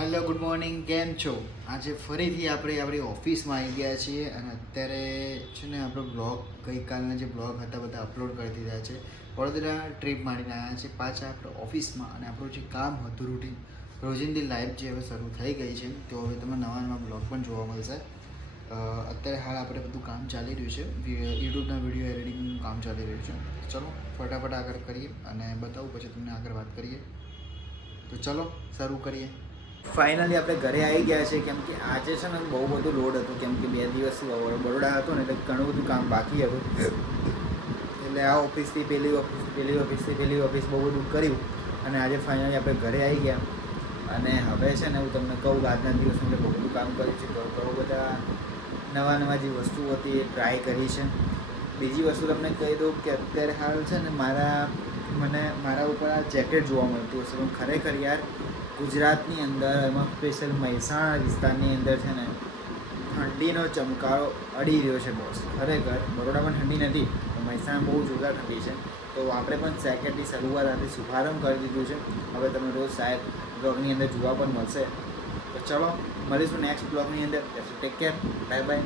Hello good morning, કેમ છો? આજે ફરીથી આપણે આપણી ઓફિસમાં આવી ગયા છીએ અને અત્યારે છે ને આપણો બ્લોગ ગઈકાલના જે બ્લોગ હતા બધા અપલોડ કરી દીધા છે. વડોદરા ટ્રીપ મારીને આવ્યા છે પાછા આપણે ઓફિસમાં અને આપણું જે કામ હતું રૂટીન રોજિંદી લાઈફ જે હવે શરૂ થઈ ગઈ છે તો હવે તમને નવા નવા બ્લોગ પણ જોવા મળશે. અત્યારે હાલ આપણે બધું કામ ચાલી રહ્યું છે, યુટ્યુબના વિડીયો એડિટિંગનું કામ ચાલી રહ્યું છે. ચલો ફટાફટ આગળ કરીએ અને બતાવું પછી તમને આગળ વાત કરીએ. તો ચલો શરૂ કરીએ. ફાઇનલી આપણે ઘરે આવી ગયા છે કેમ કે આજે છે ને બહુ બધું લોડ હતું કેમ કે 2 દિવસ બરોડા હતો ને એટલે ઘણું બધું કામ બાકી હતું. એટલે આ ઓફિસથી પેલી ઓફિસ બહુ બધું કર્યું અને આજે ફાઇનલી આપણે ઘરે આવી ગયા અને હવે છે ને હું તમને કહું આજના દિવસ માટે બહુ બધું કામ કર્યું છે. ઘણું બધા નવા જે વસ્તુ હતી એ ટ્રાય કરી છે. બીજી વસ્તુ તમને કહી દઉં કે અત્યારે હાલ છે ને મારા ઉપર આ જેકેટ જોવા મળતું હશે પણ ખરેખર યાર ગુજરાતની અંદર એમાં સ્પેશિયલ મહેસાણા વિસ્તારની અંદર છે ને ઠંડીનો ચમકારો અડી રહ્યો છે બોસ. ખરેખર બરોડામાં ઠંડી નથી પણ મહેસાણા બહુ જોરદાર ઠંડી છે. તો આપણે પણ જેકેટની શરૂઆત આજે શુભારંભ કરી દીધું છે. હવે તમે રોજ સાહેબ બ્લોગની અંદર જોવા પણ મળશે. તો ચલો મળીશું નેક્સ્ટ બ્લોગની અંદર. Take care, bye bye.